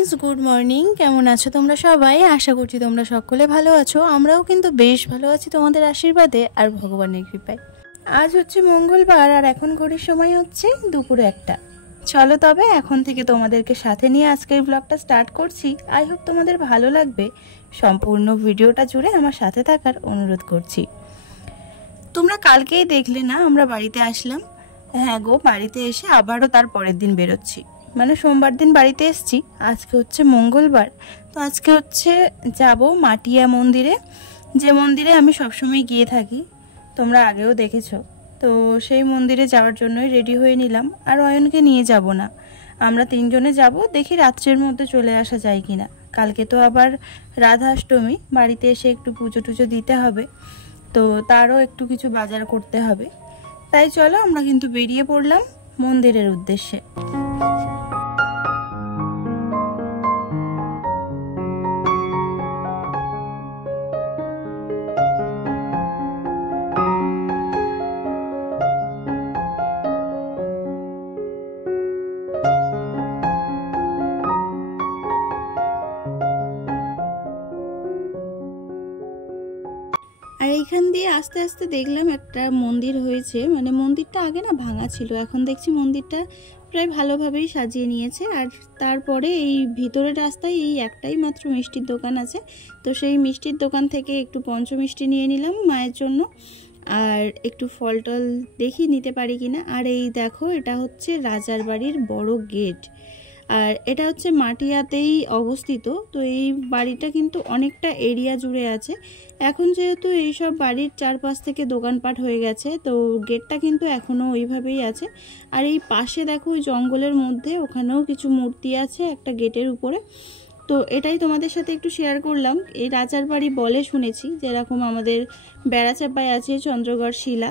Friends good morning केमन आछो तोमरा सबाई आशा करछि तोमरा सकले भालो आछो आमराओ किन्तु बेश भालो आछि तोमादेर आशीर्वादे और भगवानेर कृपाय। आज होच्छे मंगलबार और एखन घड़िर समय होच्छे दुपुर 1टा। चलो तबे एखन थेके तोमादेरके साथे निये आजकेर ब्लगटा स्टार्ट करछि। आई होप तोमादेर भालो लागबे। सम्पूर्ण भिडियोटा जुड़े आमार साथे थाकार अनुरोध करछि। तोमरा कालकेई देखले ना आमरा बाड़ीते आसलाम। हाँ गो बाड़ीते एसे आबारो तार परेर दिन बेरोচ্ছি মানে সোমবার দিন বাড়িতে এসেছি। আজকে হচ্ছে মঙ্গলবার, তো আজকে হচ্ছে যাব মাটিয়া মন্দিরে, যে মন্দিরে আমি সবসময় গিয়ে থাকি, তোমরা আগেও দেখেছো। তো সেই মন্দিরে যাওয়ার জন্যই রেডি হয়ে নিলাম। আর অয়নকে নিয়ে যাব না, আমরা তিনজনে যাব। দেখি রাত্রের মধ্যে চলে আসা যায় কিনা। কালকে তো আবার রাধাষ্টমী, বাড়িতে এসে একটু পুজো টুজো দিতে হবে, তো তারও একটু কিছু বাজার করতে হবে। তাই চলো আমরা কিন্তু বেরিয়ে পড়লাম মন্দিরের উদ্দেশ্যে। আর এইখান দিয়ে আস্তে আস্তে দেখলাম একটা মন্দির হয়েছে, মানে মন্দিরটা আগে না ভাঙা ছিল, এখন দেখছি মন্দিরটা প্রায় ভালোভাবেই সাজিয়ে নিয়েছে। আর তারপরে এই ভিতরের রাস্তায় এই একটাই মাত্র মিষ্টির দোকান আছে, তো সেই মিষ্টির দোকান থেকে একটু পঞ্চমিষ্টি নিয়ে নিলাম মায়ের জন্য, আর একটু ফল টল দেখি নিতে পারি কিনা। আর এই দেখো এটা হচ্ছে রাজার বাড়ির বড় গেট, আর এটা হচ্ছে মাটিয়াতেই অবস্থিত। তো এই বাড়িটা কিন্তু অনেকটা এরিয়া জুড়ে আছে। এখন যেহেতু এইসব বাড়ির চারপাশ থেকে দোকানপাট হয়ে গেছে, তো গেটটা কিন্তু এখনও ওইভাবেই আছে। আর এই পাশে দেখো ওই জঙ্গলের মধ্যে ওখানেও কিছু মূর্তি আছে একটা গেটের উপরে। তো এটাই তোমাদের সাথে একটু শেয়ার করলাম। এই রাজার বাড়ি বলে শুনেছি, যেরকম আমাদের বেড়াচাপায় আছে চন্দ্রগড় শিলা,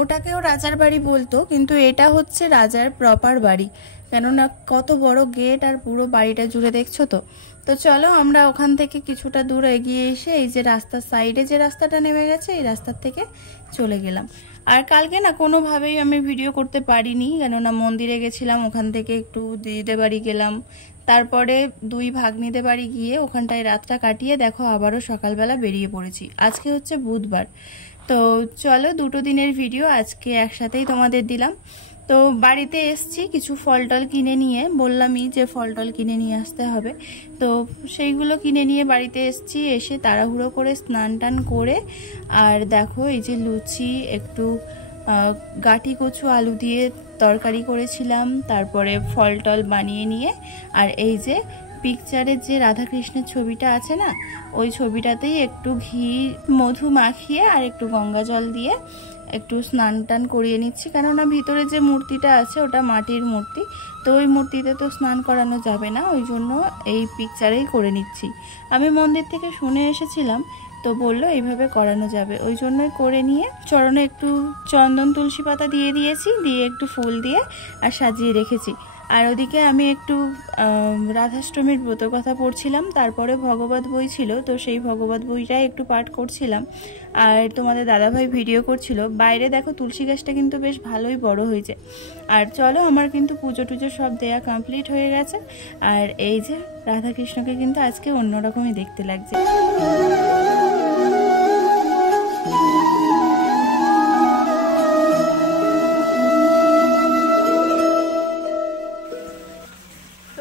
ওটাকেও রাজার বাড়ি বলতো, কিন্তু এটা হচ্ছে রাজার প্রপার বাড়ি, কেননা কত বড় গেট আর পুরো বাড়িটা জুড়ে দেখছো তো। তো চলো আমরা ওখান থেকে কিছুটা দূর এগিয়ে এসে এই যে রাস্তার সাইডে যে রাস্তাটা নেমে গেছে এই রাস্তার থেকে চলে গেলাম। আর কালকে না কোনোভাবেই আমি ভিডিও করতে পারিনি, কেননা মন্দিরে গেছিলাম, ওখান থেকে একটু দিদিদের বাড়ি গেলাম, তারপরে দুই ভাগ্নিদের বাড়ি গিয়ে ওখানটায় রাতটা কাটিয়ে দেখো আবারও সকালবেলা বেরিয়ে পড়েছি। আজকে হচ্ছে বুধবার, তো চলো দুটো দিনের ভিডিও আজকে একসাথেই তোমাদের দিলাম। তো বাড়িতে এসছি কিছু ফল টল কিনে নিয়ে, বললামই যে ফল টল কিনে নিয়ে আসতে হবে, তো সেইগুলো কিনে নিয়ে বাড়িতে এসছি। এসে তাড়াহুড়ো করে স্নান টান করে, আর দেখো এই যে লুচি, একটু গাঠি কচু আলু দিয়ে তরকারি করেছিলাম, তারপরে ফল টল বানিয়ে নিয়ে, আর এই যে পিকচারের যে রাধাকৃষ্ণের ছবিটা আছে না, ওই ছবিটাতেই একটু ঘি মধু মাখিয়ে আর একটু গঙ্গা জল দিয়ে একটু স্নান টান করিয়ে নিচ্ছি, কেননা ভিতরে যে মূর্তিটা আছে ওটা মাটির মূর্তি, তো ওই মূর্তিতে তো স্নান করানো যাবে না, ওই জন্য এই পিকচারেই করে নিচ্ছি। আমি মন্দির থেকে শুনে এসেছিলাম, তো বললো এইভাবে করানো যাবে, ওই জন্যই করে নিয়ে চরণে একটু চন্দন তুলসী পাতা দিয়ে দিয়েছি, দিয়ে একটু ফুল দিয়ে আর সাজিয়ে রেখেছি। আর ওদিকে আমি একটু রাধাষ্টমীর ব্রত কথা পড়ছিলাম, তারপরে ভগবত বই ছিল, তো সেই ভগবত বইটাই একটু পাঠ করছিলাম। আর তোমাদের দাদাভাই ভিডিও করছিল। বাইরে দেখো তুলসী গাছটা কিন্তু বেশ ভালোই বড় হয়েছে। আর চলো আমার কিন্তু পুজো টুজো সব দেয়া কমপ্লিট হয়ে গেছে। আর এই যে রাধাকৃষ্ণকে কিন্তু আজকে অন্যরকমই দেখতে লাগছে।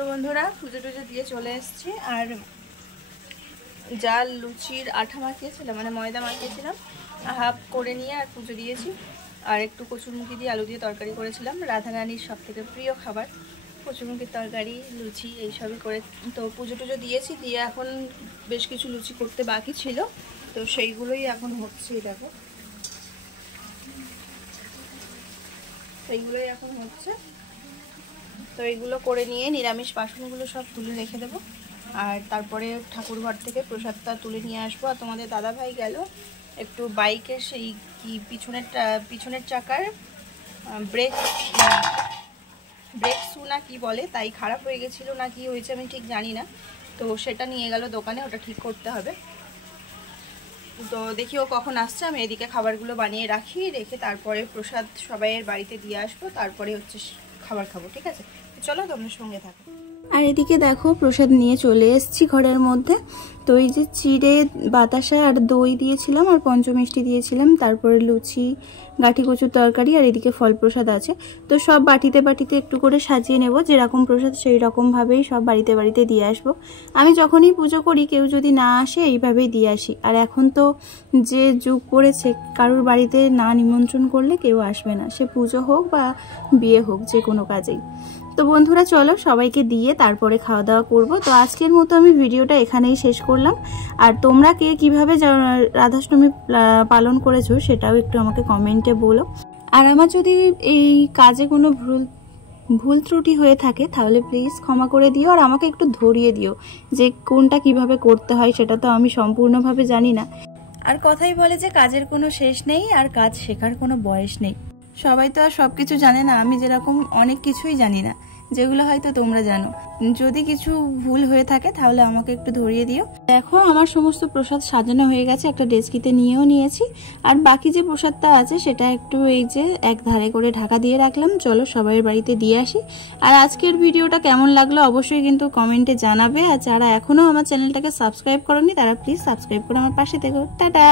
বন্ধুরা পুজো টুজো দিয়ে চলে এসেছি, আর জাল লুচির আঠা মাখিয়েছিলাম, মানে ময়দা মাখিয়েছিলাম, হাফ করে নিয়ে আর পুজো দিয়েছি। আর একটু কচুরমুখি দিয়ে আলু দিয়ে তরকারি করেছিলাম, রাধারানীর সব থেকে প্রিয় খাবার কচুরমুখির তরকারি, লুচি এইসবই করে। তো পুজো টুজো দিয়েছি, দিয়ে এখন বেশ কিছু লুচি করতে বাকি ছিল, তো সেইগুলোই এখন হচ্ছে। দেখো এইগুলোই এখন হচ্ছে। তো এইগুলো করে নিয়ে নিরামিষ বাসনগুলো সব তুলে রেখে দেবো, আর তারপরে ঠাকুর ঘর থেকে প্রসাদটা তুলে নিয়ে আসবো। আর তোমাদের দাদাভাই গেল একটু বাইকের সেই কি পিছনের চাকার ব্রেক শু না কি বলে, তাই খারাপ হয়ে গেছিলো না কি হয়েছে আমি ঠিক জানি না, তো সেটা নিয়ে গেল দোকানে, ওটা ঠিক করতে হবে। তো দেখি ও কখন আসছে, আমি এদিকে খাবারগুলো বানিয়ে রাখি, রেখে তারপরে প্রসাদ সবাইয়ের বাড়িতে দিয়ে আসবো, তারপরে হচ্ছে খাবার খাবো। ঠিক আছে, চলো তোমরা সঙ্গে থাকো। আর এদিকে দেখো প্রসাদ নিয়ে চলে এসেছি ঘরের মধ্যে। তো এই যে চিড়ে, বাতাসা আর দই দিয়েছিলাম, আর পঞ্চমিষ্টি দিয়েছিলাম, তারপরে লুচি, গাঠি কচুর তরকারি, আর এদিকে ফল প্রসাদ আছে। তো সব বাটিতে বাটিতে একটু করে সাজিয়ে নেব, যেরকম প্রসাদ সেই রকমভাবেই সব বাড়িতে বাড়িতে দিয়ে আসবো। আমি যখনই পুজো করি কেউ যদি না আসে এইভাবেই দিয়ে আসি। আর এখন তো যে যুগ পড়েছে, কারোর বাড়িতে না নিমন্ত্রণ করলে কেউ আসবে না, সে পুজো হোক বা বিয়ে হোক, যে কোনো কাজেই। তো বন্ধুরা চলো সবাইকে দিয়ে তারপরে খাওয়া দাওয়া করব। তো আজকের মতো আমি ভিডিওটা এখানেই শেষ করলাম। আর তোমরা কে কীভাবে রাধাষ্টমী পালন করেছো সেটাও একটু আমাকে কমেন্টে বলো। আর আমার যদি এই কাজে কোনো ভুল ত্রুটি হয়ে থাকে তাহলে প্লিজ ক্ষমা করে দিও, আর আমাকে একটু ধরিয়ে দিও যে কোনটা কিভাবে করতে হয়, সেটা তো আমি সম্পূর্ণভাবে জানি না। আর কথাই বলে যে কাজের কোনো শেষ নেই, আর কাজ শেখার কোনো বয়স নেই। সবাই তো আর সব কিছু জানে না, আমি যেরকম অনেক কিছুই জানি না, যেগুলো হয়তো তোমরা জানো। যদি কিছু ভুল হয়ে থাকে তাহলে আমাকে একটু ধরিয়ে দিও। দেখো আমার সমস্ত প্রসাদ সাজানো হয়ে গেছে, একটা ডেস্কিতে নিয়েও নিয়েছি। আর বাকি যে প্রসাদটা আছে সেটা একটু এই যে এক ধারে করে ঢাকা দিয়ে রাখলাম। চলো সবাই বাড়িতে দিয়ে আসি। আর আজকের ভিডিওটা কেমন লাগলো অবশ্যই কিন্তু কমেন্টে জানাবে। আর যারা এখনও আমার চ্যানেলটাকে সাবস্ক্রাইব করোনি তারা প্লিজ সাবস্ক্রাইব করে আমার পাশে থেকো। টাটা।